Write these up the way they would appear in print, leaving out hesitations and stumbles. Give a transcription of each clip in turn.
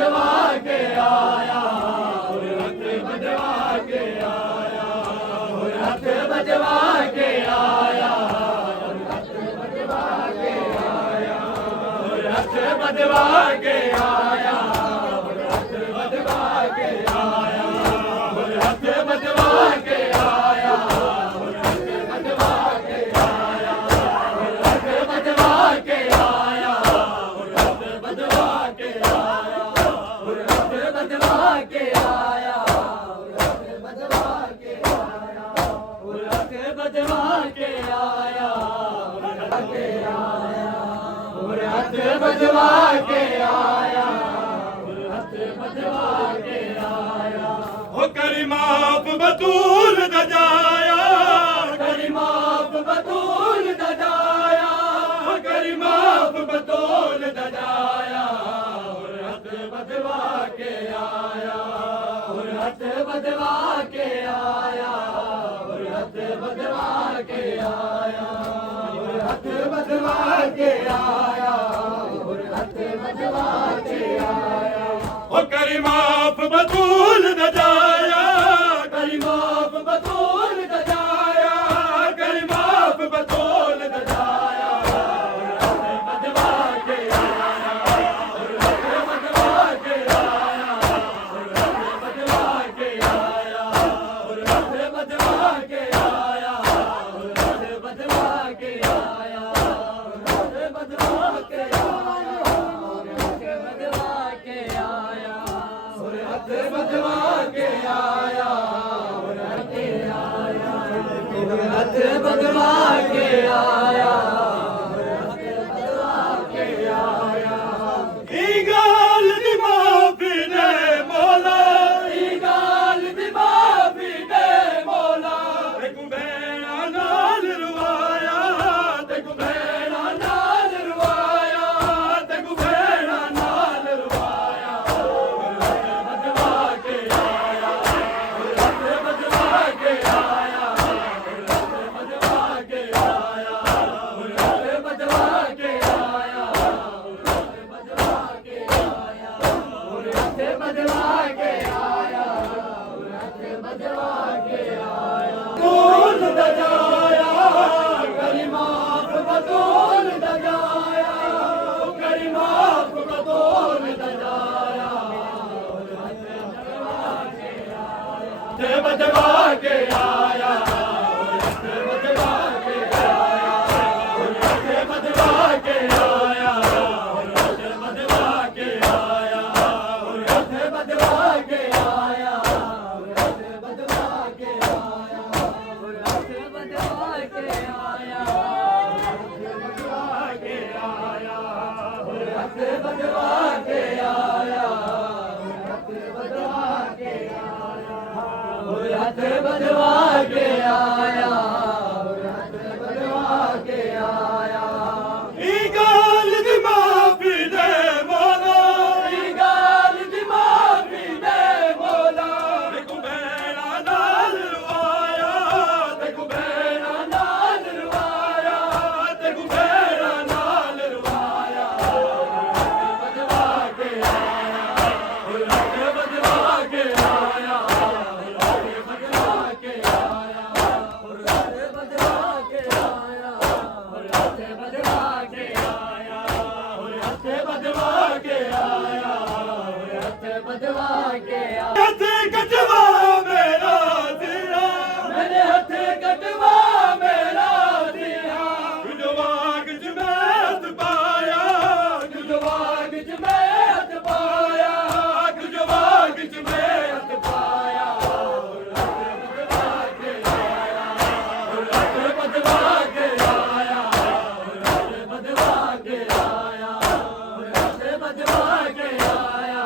बजवा के आया, हथ बजवा के आया, हथ बजवा के आया, हथ बजवा के आया, हथ बजवा के आया, हथ बजवा के आया, हथ बजवा के आया, हथ बजवा के आया, हथ बजवा के आया, हथ बजवा के आया, हथ बजवा के आया, हथ बजवा के आया, हथ बजवा के आया, हथ बजवा के आया, हथ बजवा के आया। हो करी माफ बतूल दजाया, करी माफ बतूल दजाया, करी माफ बतूल दजाया, हथ बजवा के आया, हथ बजवा के आया, हथ बजवा के आया, हथ बजवा के आया, हथ बजवा के आया। हो करी माफ बतूल दजाया, करी माफ बतूल दजाया, करी माफ बतूल दजाया, हथ बजवा के आया, हथ बजवा के आया, हथ बजवा के आया, हथ बजवा के आया, हथ बजवा के आया, हथ बजवा के आया, हथ बजवा के आया, हथ बजवा के आया, हथ बजवा के आया, हथ बजवा के आया। ई गाल दी माफी दे मौला, ई गाल दी माफी दे मौला, तेकू भेणा नाल रुवाया, तेकू भेणा नाल रुवाया, तेकू भेणा नाल रुवाया, हथ बजवा के आया, हथ बजवा के आया, हथ बजवा के आया, हथ बजवा के आया, हथ बजवा के आया, हथ बजवा के आया, हथ बजवा के आया। बतूल दजाया, करी माफ बतूल दजाया, करी माफ बतूल दजाया, हथ बजवा के आया, हथ बजवा के आया, हथ बजवा के आया, हथ बजवा के आया, हथ बजवा के आया, हथ बजवा के आया, हथ बजवा के आया, हथ बजवा के आया, हथ बजवा के आया, हथ बजवा के आया, हथ बजवा के आया। ई गाल दी माफी दे मौला, ई गाल दी माफी दे मौला, तेकू भेणा नाल रुवाया, तेकू भेणा नाल रुवाया, तेकू भेणा नाल रुवाया, हथ बजवा के आया, हथ बजवा के आया, हथ बजवा के आया, हथ बजवा के आया, हथ बजवा के आया, हथ बजवा के आया, हथ बजवा के आया। हथ कटवा मेरा दिया, मेरे हथ कटवा मेरा दिया, जुजवाग जुमैत पाया, जुजवाग जमैत पाया, जुजवाग जमैत पाया, हथ बजवा के आया, हथ बजवा के आया, हथ बजवा के आया, हथ बजवा के आया,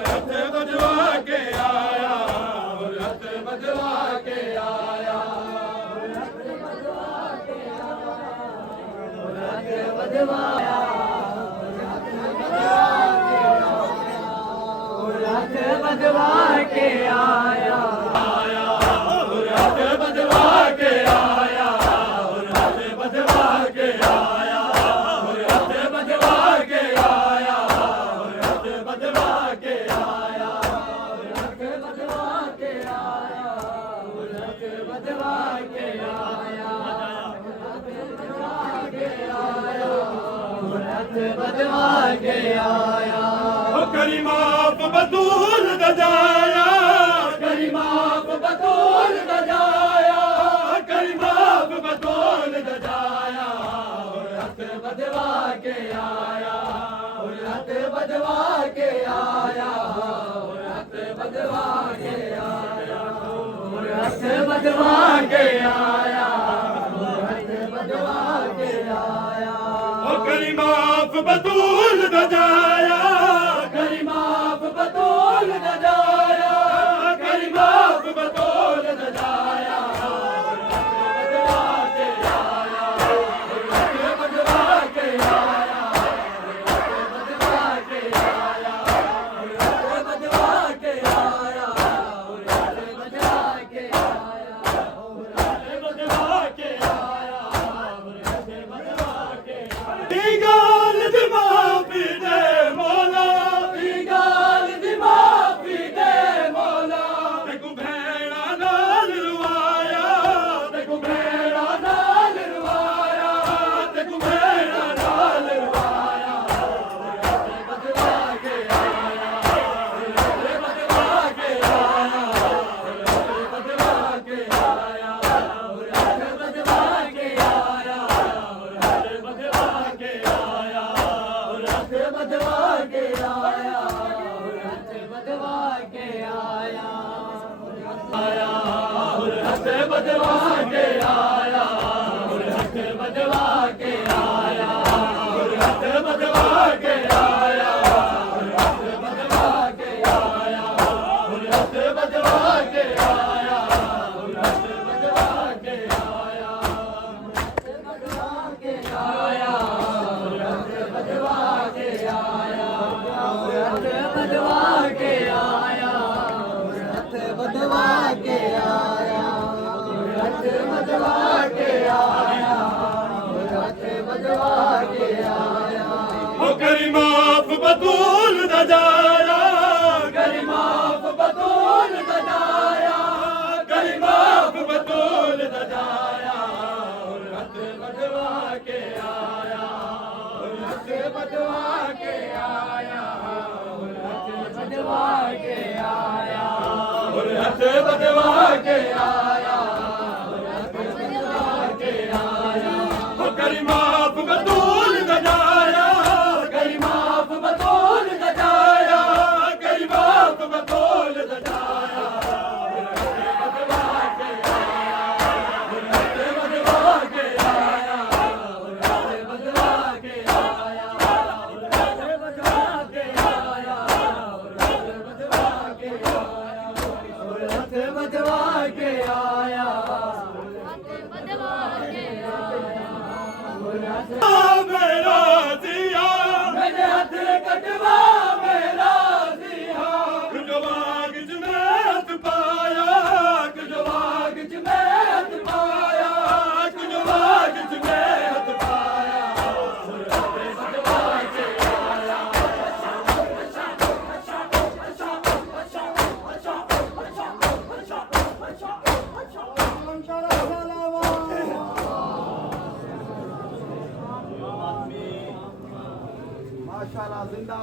हथ बजवा के आया, हथ बजवा के आया, हथ बजवा के आया, हथ बजवा के आया, हथ बजवा के आया, हथ बजवा के आया, हथ बजवा के आया, हथ बजवा हथ बदवा के आया करी माफ बतूल दजाया करी माफ बतूल दजाया करी माफ बतूल दजाया हथ बदवा के आया हथ बदवा के आया हथ बदवा के आया हथ बदवा के आया हथ बदवा के आया करी माफ बतूल दजाया करी माफ बतूल दजाया करी माफ बतूल दजाया बदवा के आया बदवा के आया बदवा के आया बदवा के आया बदवा के आया बदवा के आया बदवा के गाल दी माफी दे मौला गाल दी माफी दे मौला तेकू भेड़ा नाल रुआया तेकू भेड़ा नाल रुआया तेकू भेड़ा नाल रुआया बदवा के आया बदवा के आया बदवा के आया बदवा के आया बदवा के आया बदवा के आया बदवा के आया आया हथ बदवा के आया हथ बदवा के आया हथ बदवा के आया हथ बदवा के आया हथ बदवा के आया हथ बदवा के आया हथ बदवा के आया हथ बदवा के आया हथ बदवा के आया हथ बदवा के आया हथ बदवा के आया हथ बदवा के आया करी माफ बतूल दजाया करी माफ बतूल दजाया करी माफ बतूल दजाया हथ बदवा के आया हथ बदवा के आया हथ बदवा के आया हथ बदवा के आया हथ बदवा के आया करी माफ बतूल दजाया करी माफ बतूल दजाया करी माफ बतूल दजाया बदवा के आया हथ बदवा के आया हथ बदवा के आया हथ बदवा के आया हथ बदवा के आया हथ बदवा के आया मेरा दिया मेरे हथ कटवा मेरा दिया जवाग जमेत पाया जवाग च मैं हथ पाया जवाग जमेत पाया बदवा के आया माशाल्लाह जिंदा